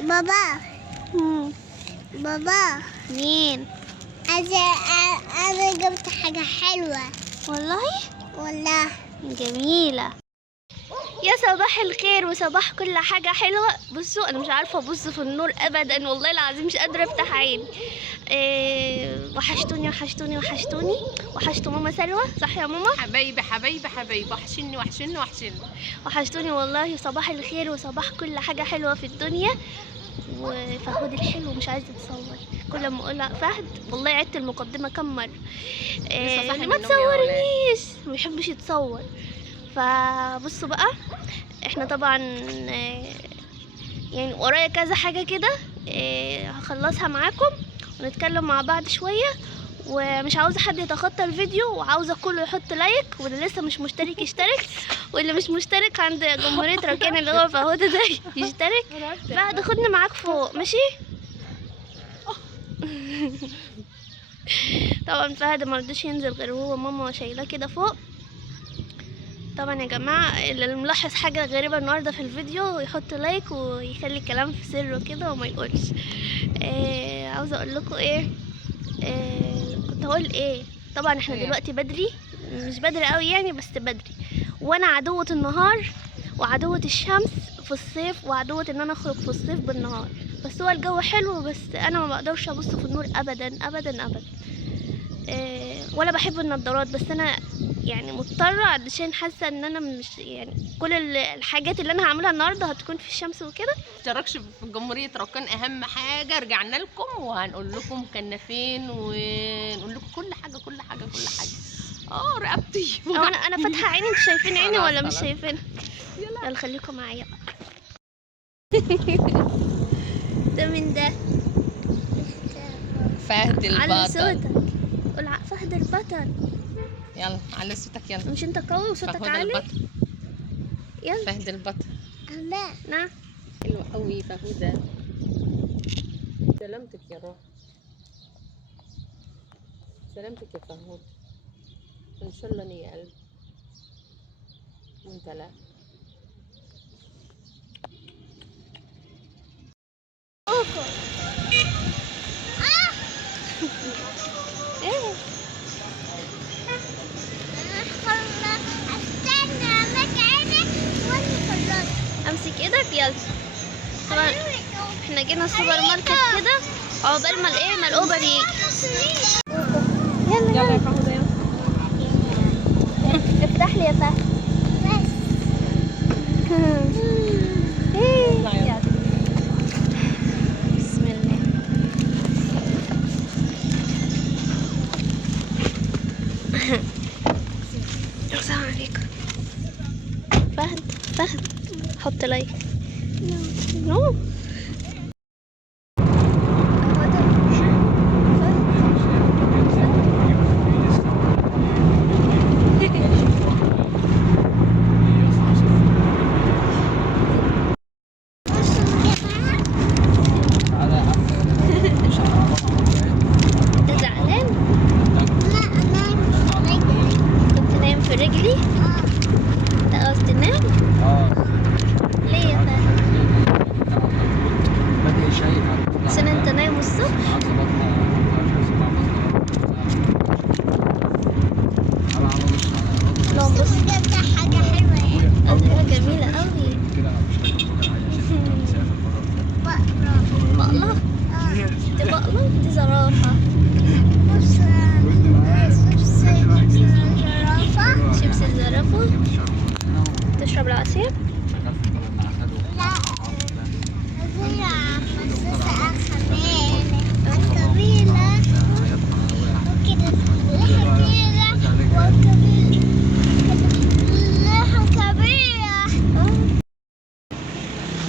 بابا بابا مين؟ أنا جبت حاجة حلوة والله جميلة. يا صباح الخير وصباح كل حاجة حلوة. بصوا أنا مش عارفة أبص في النور أبدا، والله العظيم مش قادرة أفتح عيني. وحشتوني وحشتوني وحشتوني. وحشتوا ماما سلوى، صح يا ماما؟ حبايبي حبايبي حبايبي، وحشني وحشني وحشني. وحشتوني والله. صباح الخير وصباح كل حاجة حلوة في الدنيا. وفهود الحلو مش عايزة تصور، كل ما أقولها فهد والله عدت المقدمة كم مرة. ما تصورنيش، ما بيحبش يتصور. فبصوا بقى، احنا طبعا يعني ورايا كذا حاجة كده هخلصها معاكم ونتكلم مع بعض شوية. ومش عاوزة حد يتخطى الفيديو، وعاوزة كله يحط لايك، واللي لسه مش مشترك يشترك، واللي مش مشترك عند جمهورية ركان اللي هو فهود ده يشترك. فهد خدني معاك فوق ماشي. طبعا فهد مرضيش ينزل غير هو ماما شايلاه كده فوق. طبعا يا جماعة اللي ملاحظ حاجة غريبة النهاردة في الفيديو يحط لايك ويخلي الكلام في سره كده وما يقولش. عاوزة اقول لكم ايه. كنت هقول ايه. طبعا احنا دلوقتي بدري، مش بدري قوي يعني بس بدري، وانا عدوة النهار وعدوة الشمس في الصيف، وعدوة ان انا اخرج في الصيف بالنهار. بس هو الجو حلو، بس انا ما بقدرش ابص في النور ابدا ابدا ابدا. ولا بحب النضارات، بس انا يعني مضطرة علشان حاسة ان انا مش يعني كل الحاجات اللي انا هعملها النهاردة هتكون في الشمس وكده. اشتركش في جمهورية ركان اهم حاجة. رجعنا لكم وهنقول لكم كنا فين، ونقول لكم كل حاجة كل حاجة كل حاجة. رقبتي. انا فاتحة عيني، انتوا شايفين عيني ولا مش خلاص. شايفين؟ يلا خليكم معايا بقى. ده من ده فهد علي البطل. صوتك، قول فهد البطل. يلا علي صوتك يلا. مش انت قوي وصوتك فهد عالي؟ البطل. يلا فهد البطل. نعم. حلوة قوي فهودة. سلامتك يا روح، سلامتك يا فهود. ان شاء الله نية قلب وانت لا. ايه استنى مكانك وانا خلصت. امسك ايدك يلا. طبعا احنا جينا السوبر ماركت كده عقبال ما الايه ما الاوبر يجي. يلا يلا يا فهودة يلا. افتح لي يا فهد. بس يلا يلا. بسم الله. السلام عليكم. فهد حط لايك. نو زعلان؟ كنت نايم في رجلي. انت عاوز تنام؟ ليه يا فهد؟ عشان انت نايم الصبح. لو بص جبت حاجة حلوة يعني. أدوية جميلة قوي. بقلة؟ دي بقلة؟ دي زرافة. بص زرافة. شيبس الزرافة. تشرب العصير؟ لا زي مؤسسة كمان الكبيرة وكده لها كبيرة لها كبيرة.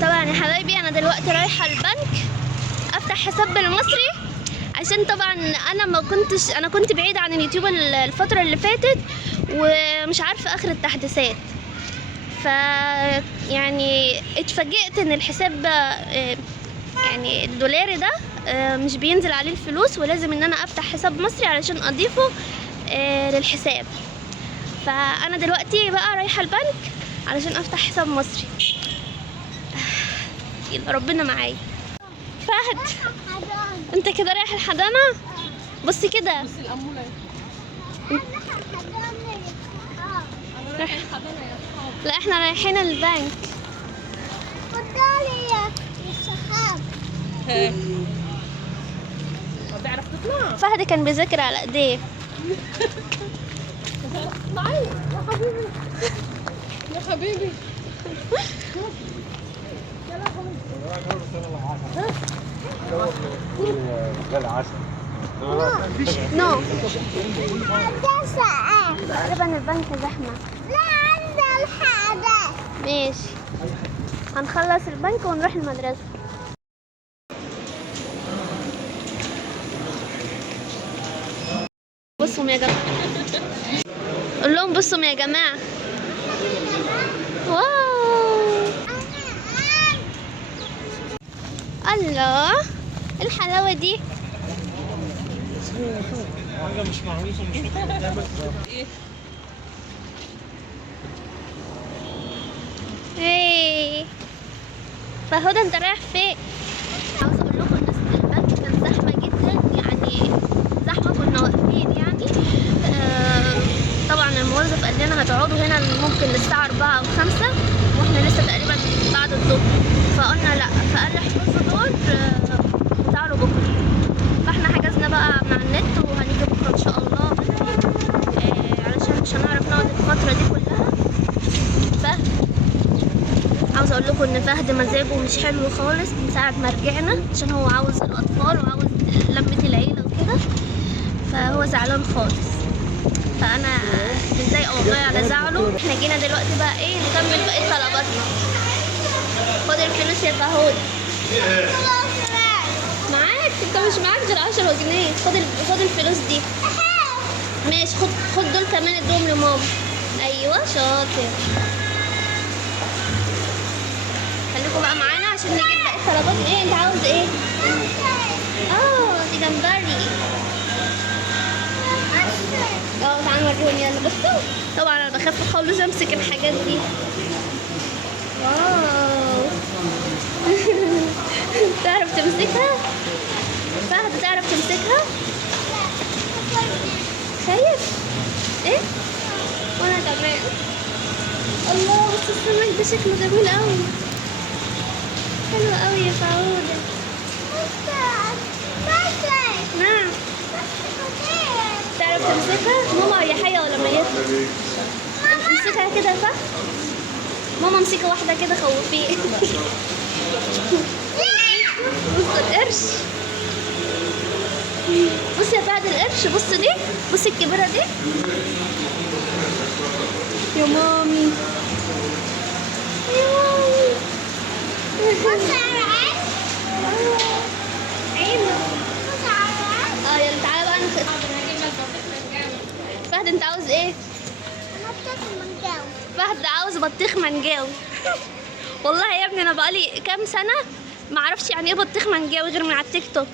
طبعا يا حبايبي انا دلوقتي رايحة البنك افتح حساب بالمصري، عشان طبعا انا كنت بعيدة عن اليوتيوب الفترة اللي فاتت ومش عارفة اخر التحديثات. ف يعني اتفاجئت ان الحساب يعني الدولاري ده مش بينزل عليه الفلوس، ولازم ان انا افتح حساب مصري علشان اضيفه للحساب. فانا دلوقتي بقى رايحة البنك علشان افتح حساب مصري. تقيلة، ربنا معايا. فهد انت كده رايح الحضانة؟ بصي كده. بصي الأمولة رايح. الحضانة يا أصحاب. لا احنا رايحين البنك. اتفضلي يا شهاب. هتعرف تطلع؟ فهد كان بيذاكر على ايديه. معايا يا حبيبي يا حبيبي. نو ده ساعة. تقريبا البنك زحمة. لا عند الحدث. ماشي هنخلص البنك ونروح المدرسة. بصوا يا جماعة، قول لهم بصوا يا جماعة. واو الله إيه الحلاوة دي. حاجة مش معروفة مش متعرفة. ايه فهدى انت رايح فين؟ عاوزة اقول لكم ان البنك كان زحمة جدا، يعني زحمة كنا واقفين يعني. طبعا الموظف قال لنا هتقعدوا هنا ممكن للساعة 4 أو 5 واحنا لسه تقريبا بعد الظهر، فقلنا لا، فقال احجزوا دول وتعالوا بكرة. فاحنا حجزنا بقى مع النت وهنيجي بكرة ان شاء الله بدري، علشان مش هنعرف نقعد الفترة دي كلها. عاوزة اقول لكم ان فهد مزاجه مش حلو خالص من ساعة ما رجعنا، عشان هو عاوز الاطفال وعاوز لمة العيلة وكده، فهو زعلان خالص. فانا متضايقة والله على زعله. احنا جينا دلوقتي بقى ايه نكمل بقية طلباتنا. خد الفلوس يا فهود. معاك انت مش معاك غير 10 جنيه. خد الفلوس دي. ماشي خد دول كمان ادوهم لماما. ايوه شاطر. خليكم بقى معانا عشان نجيب باقي الطلبات. ايه انت عاوز ايه؟ دي جمبري. تعالوا نوريهم يلا. بصوا طبعا انا بخاف خالص امسك الحاجات دي. واو تعرف تمسكها؟ فهد تعرف تمسكها؟ خايف؟ ايه؟ وانا كمان. الله بص السمك ده شكله جميل قوي. حلو قوي يا فعودة. نعم تعرف تمسكها؟ ماما هي حية ولا ميتة؟ امسكها كده صح؟ ماما امسكها واحدة كده خوفيه. بص القرش. بص يا فهد القرش. بص دي، بص الكبيرة دي يا مامي. يا مامي بص على عين. بص على يلا تعالى بقى ناخد. فهد انت عاوز ايه؟ انا بطيخ منجاوي. فهد عاوز بطيخ منجاوي. والله يا ابني انا بقالي كام سنة ما اعرفش يعني ايه بطيخ منجاوي غير من على التيك توك.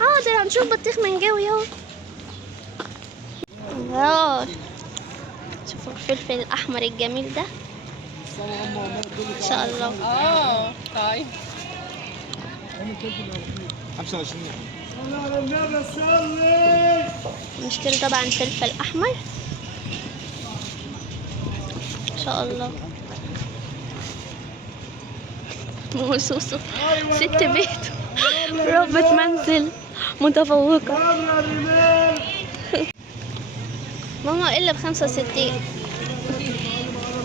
حاضر هنشوف بطيخ منجاوي اهو. الله شوفوا الفلفل الاحمر الجميل ده ان شاء الله. طيب 25. نشتري طبعا فلفل احمر ان شاء الله. مو سوسو ست بيت ربة منزل متفوقة. ماما الا ب65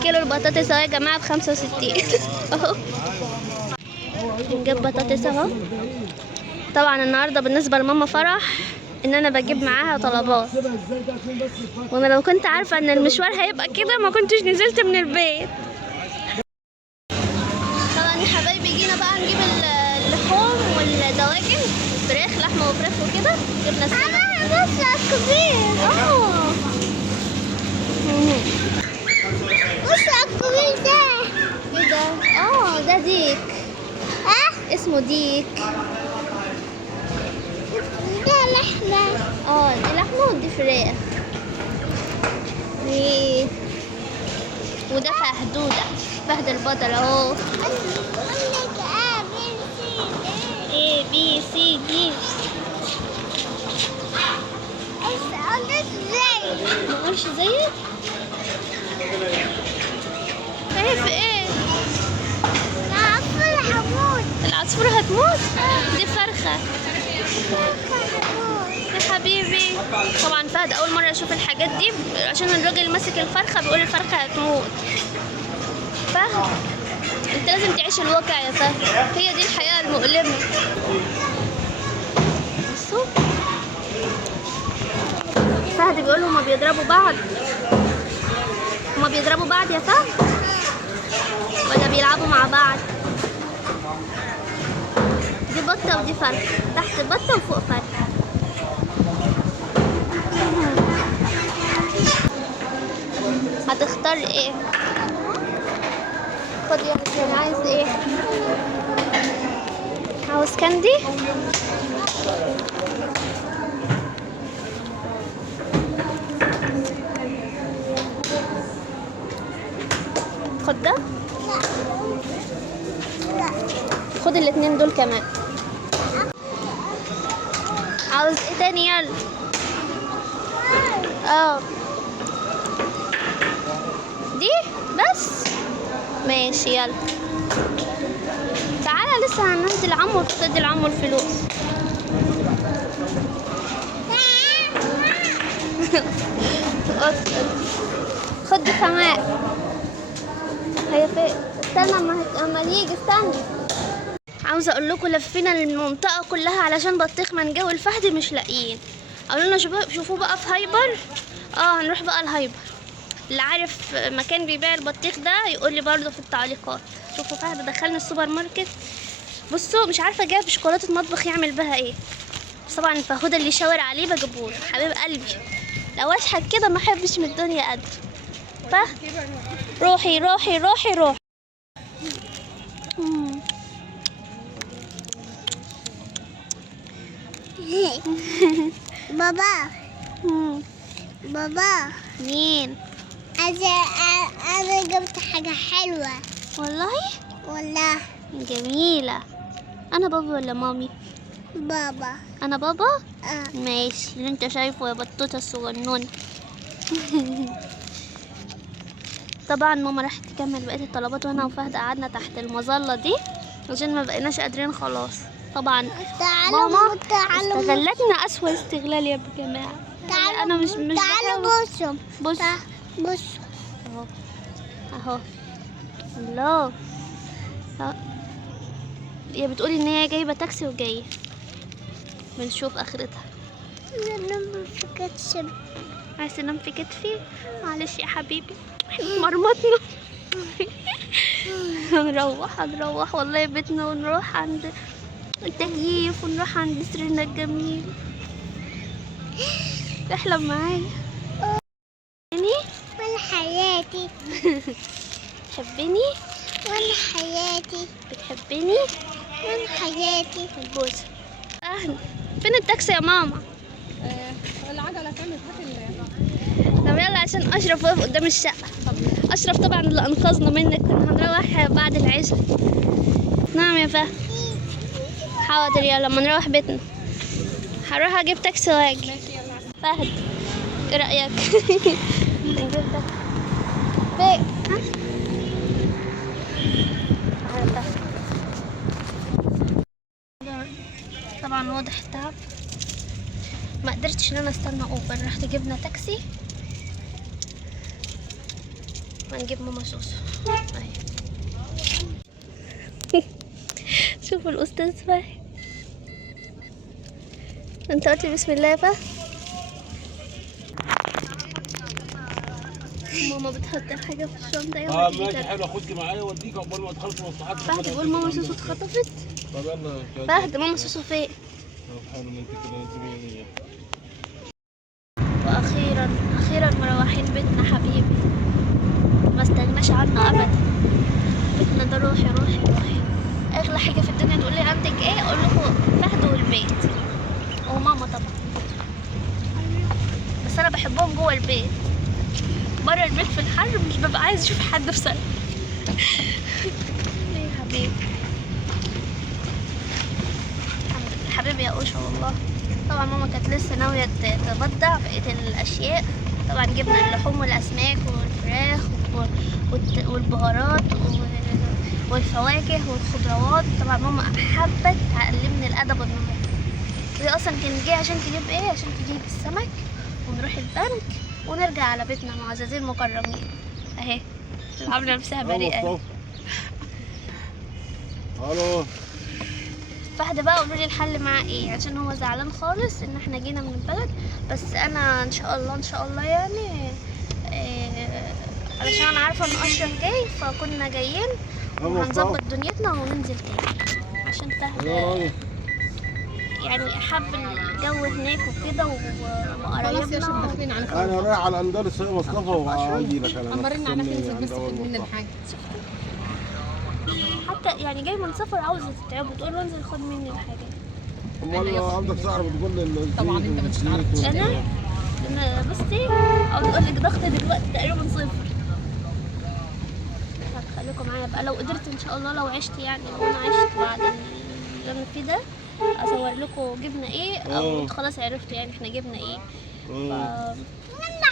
كيلو البطاطس اهو يا جماعة ب65 اهو. نجيب بطاطس اهو. طبعا النهارده بالنسبة لماما فرح ان انا بجيب معاها طلبات، وانا لو كنت عارفة ان المشوار هيبقى كده ما كنتش نزلت من البيت. طبعا يا حبايبي جينا بقى نجيب اللحوم والدواجن، فراخ لحمة وفراخ وكده. جبنا السمك. بص كبير. بص الكبير ده. ايه ده؟ ده ديك. اسمه ديك. ده لحمة. دي لحمة ودي فراخ. دي وده فهدودة، فهد البطل اهو. A B C D. ما قالش زيك؟ خايف ايه؟ العصفورة هتموت؟ دي فرخة يا حبيبي. طبعا فهد اول مرة يشوف الحاجات دي عشان الراجل ماسك الفرخة بيقول الفرخة هتموت. فهد انت لازم تعيش الواقع يا فهد، هي دي الحياة المؤلمة. بصوا فهد بيقول هما بيضربوا بعض. هما بيضربوا بعض يا فهد ولا بيلعبوا مع بعض؟ دي بطة ودي فرخة، تحت بطة وفوق فرخة. هتختار ايه؟ خد يا حسين، عايز ايه؟ عاوز كاندي؟ خد ده؟ خد الاتنين دول كمان. عاوز ايه تاني؟ يلا. دي بس ماشي يلا. تعالى لسه هندي العمو، تدي العمو الفلوس. خد دي كمان. هي فين؟ استنى اما يجي، استنى. عاوزه اقول لكم لفينا المنطقه كلها علشان بطيخ منجا والفهد مش لاقيين. قالوا لنا شوفوا بقى في هايبر. هنروح بقى الهايبر. اللي عارف مكان بيبيع البطيخ ده يقول لي برضه في التعليقات. شوفوا فهد دخلنا السوبر ماركت. بصوا مش عارفه جايب شوكولاته مطبخ يعمل بها ايه، بس طبعا الفهود اللي يشاور عليه بجيبهوله حبيب قلبي. لو اشحت كده ما احبش من الدنيا قد. فهد روحي روحي روحي روحي. بابا بابا مين؟ أنا جبت حاجة حلوة والله جميلة. أنا بابا ولا مامي؟ بابا. أنا بابا؟ ماشي اللي أنت شايفه يا بطوطة الصغنونة. طبعا ماما راحت تكمل بقية الطلبات وأنا وفهد قعدنا تحت المظلة دي عشان ما بقيناش قادرين خلاص. طبعا ماما استغلتنا أسوأ استغلال يا جماعة. أنا مش تعالوا بصوا بصوا اهو الله. هي بتقولي ان هي جايبه تاكسي وجايه، بنشوف اخرتها. ننام في كتفي. عايز تنام في كتفي؟ معلش يا حبيبي احنا مرمطنا. هنروح والله بيتنا ونروح عند التكييف ونروح عند سريرنا الجميل. تحلم معايا وانا حياتي. تحبني وانا حياتي. بتحبني وانا حياتي. البوسه. اهلا. فين التاكسي يا ماما؟ العجله كانت طب يلا عشان اشرف واقف قدام الشقه. اشرف طبعا اللي انقذنا منك. كنا هنروح بعد العشاء. نعم يا فهد. حاضر يلا لما نروح بيتنا هروح اجيب تاكسي واجي. فهد ايه رايك؟ نجيب تاكسي فين؟ طبعا واضح التعب، ما قدرتش ان انا استنى اوبر، رحت جبنا تاكسي ونجيب ماما سوسو. شوفوا الاستاذ فهد. انت قلت بسم الله يا فهد. ماما بتحط الحاجه في الشنطه. يلا ماشي حلو، خدي معايا واوديك عقبال ما تخلص مصلحتك. فهد بيقول ماما سوسو اتخطفت. طب يلا فهد ماما سوسو فين؟ طب حلو انت كده انت. واخيرا مروحين بيتنا حبيبي، ما استغناش عنه ابدا. بيتنا ده روحي. اغلى حاجه في الدنيا. تقول لي عندك ايه؟ اقول لكم فهد والبيت وماما طبعا، بس انا بحبهم جوه البيت. بره البيت في الحر مش ببقى عايز اشوف حد بصراحه. ليه يا حبيبي؟ حبيبي يا اوشا والله. طبعا ماما كانت لسه ناويه تبدع بقيه الاشياء. طبعا جبنا اللحوم والاسماك والفراخ والبهارات والفواكه والخضروات. طبعا ماما حبت تعلمني الادب النهارده. هي اصلا كانت جايه عشان تجيب ايه؟ عشان تجيب السمك ونروح البنك ونرجع على بيتنا معززين مكرمين. اهي عامله نفسها بريئه. الو فهد بقى قولوا لي الحل معاه ايه، عشان هو زعلان خالص ان احنا جينا من البلد. بس انا ان شاء الله يعني علشان انا عارفه ان اشرف جاي فكنا جايين وهنظبط دنيتنا وننزل تاني عشان فهد يعني احب الجو هناك وكده وقرايبنا. انا رايح على الاندلس يا مصطفى وهاجي لك. انا امرنا على تنزل بس خد مني الحاجه. حتى يعني جاي من سفر عاوز تتعب وتقول له انزل خد مني الحاجه. امال عندك سعر بتقول لي طبعا انت مش هتعرف. انا بصي او تقول لك ضغطي دلوقتي تقريبا 0. خليكم معايا بقى لو قدرت ان شاء الله، لو عشت يعني لو انا عشت بعد اللي انا فيه ده اصور لكم جبنا ايه او خلاص عرفتوا يعني احنا جبنا ايه.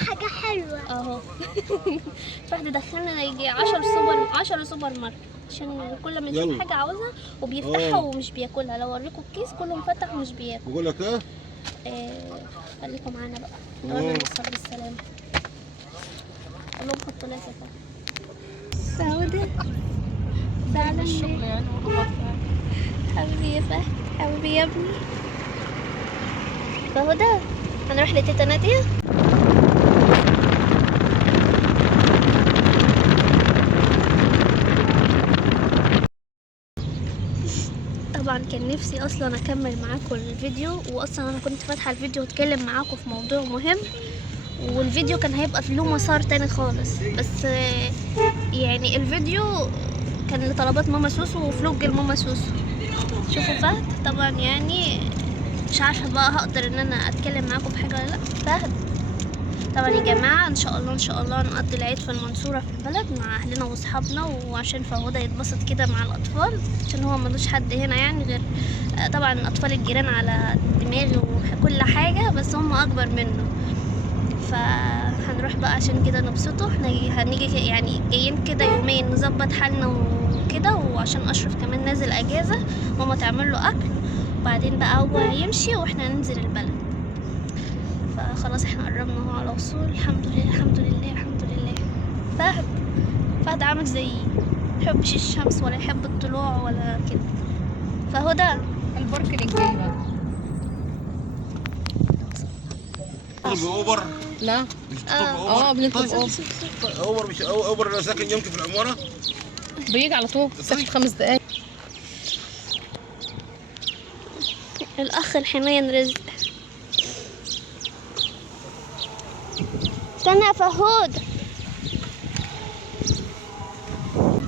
حاجة حلوة اهو. فهد دخلنا يجي 10 سوبر ماركت عشان كل ما يشوف حاجه عاوزها وبيفتحها ومش بياكلها. لو اوريكم الكيس كله مفتح ومش بياكل. بقول لك ايه؟ خليكم معانا بقى. ربنا يوصل بالسلامه. قول لهم حطوا لها سفر. سعودة زعلان ليه؟ حبيبي يا فهد، حبيبي يا ابني. فهدى هنروح لتيتا نادية. طبعا كان نفسي اصلا اكمل معاكم الفيديو، واصلا انا كنت فاتحه الفيديو واتكلم معاكم في موضوع مهم، والفيديو كان هيبقى له مسار تاني خالص. بس يعني الفيديو كان لطلبات ماما سوسو وفلوج الماما سوسو. شوفوا فهد طبعا يعني مش عارفه بقى هقدر ان انا اتكلم معاكم في حاجه ولا لا. فهد طبعا يا جماعه ان شاء الله نقضي العيد في المنصوره في البلد مع اهلنا واصحابنا، وعشان فهودة يتبسط كده مع الاطفال عشان هو ملوش حد هنا يعني غير طبعا اطفال الجيران على دماغي وكل حاجه، بس هم اكبر منه. فهنروح بقى عشان كده نبسطه. احنا هنيجي يعني جايين كده يومين نظبط حالنا وكده، وعشان اشرف كمان نازل اجازه ماما تعمل له اكل، وبعدين بقى هو هيمشي واحنا هننزل البلد. فخلاص احنا قربنا اهو على وصول. الحمد لله. فهد عامل زيي يحبش الشمس ولا يحب الطلوع ولا كده. فهدى البرك اللي جاي بقى. اوبر؟ لا مش اوبر. بنطلب اوبر مش اوبر. انا ساكن يمكن في العماره بيجي على طول ساكن 5 دقايق. الاخ الحنين رزق. استنى يا فهود،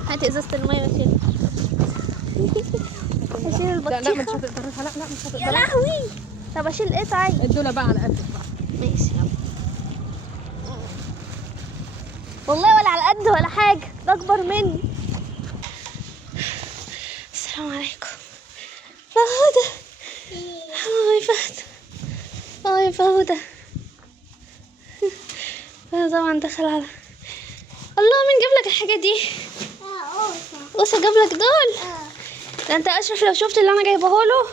هاتي ازازه الميه وشيل. اشيل البطيخه. لا مش هتقدرها. لا مش هتقدرها. يا لهوي. طب اشيل ايه طيب؟ الدولة بقى على قدك بقى. ماشي يلا. والله ولا على قد ولا حاجه، ده اكبر مني. السلام عليكم. فهودة يا فهودة. طبعا دخل على الله. مين جاب لك الحاجه دي؟ اوسا جاب لك دول؟ ده انت اشرف لو شفت اللي انا جايبه له.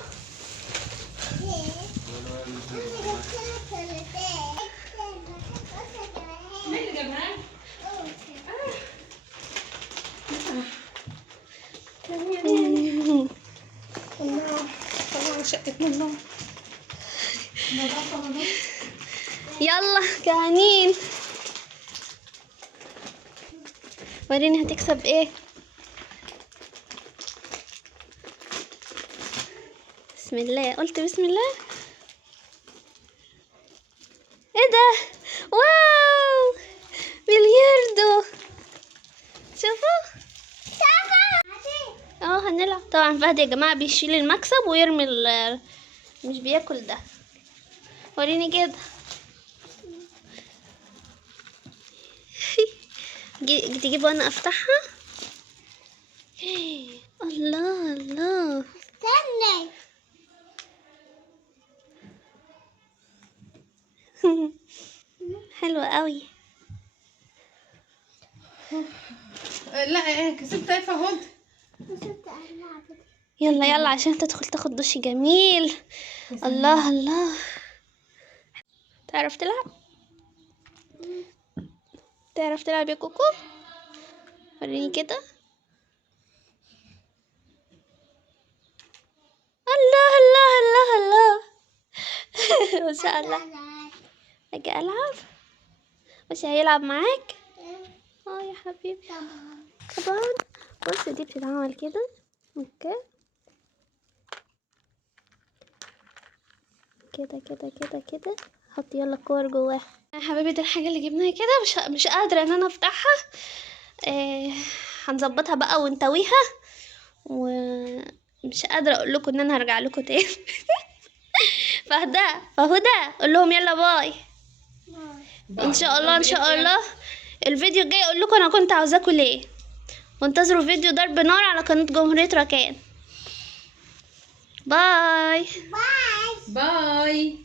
يلا جعانين. وريني هتكسب ايه. بسم الله. قلت بسم الله. ايه ده؟ واو بلياردو. شوفوا هنلعب. طبعا فهد يا جماعه بيشيل المكسب ويرمي مش بياكل ده. وريني كده. تجيب وانا افتحها. الله الله، استنى. حلوة قوي. لا كسبت ايه فهد. يلا يلا عشان تدخل تاخد دش جميل. الله الله. تعرف تلعب؟ تعرف تلعب يا كوكو؟ وريني كده. الله الله الله الله. ما شاء الله. اجي العب؟ مش هيلعب معاك؟ يا حبيبي طبعا. بص دي بتتعمل كده. اوكي كده كده كده كده. حط يلا الكور جواها يا حبيبي. دي الحاجه اللي جبناها كده. مش قادره ان انا افتحها. هنظبطها بقى ونتويها. ومش قادره اقول لكم ان انا هرجع لكم تاني. فهدى قول لهم يلا باي. ان شاء الله ان شاء الله الفيديو الجاي اقول لكم انا كنت عاوزاكم ليه. وانتظروا فيديو ضرب نار على قناه جمهوريه ركان. باي باي. باي.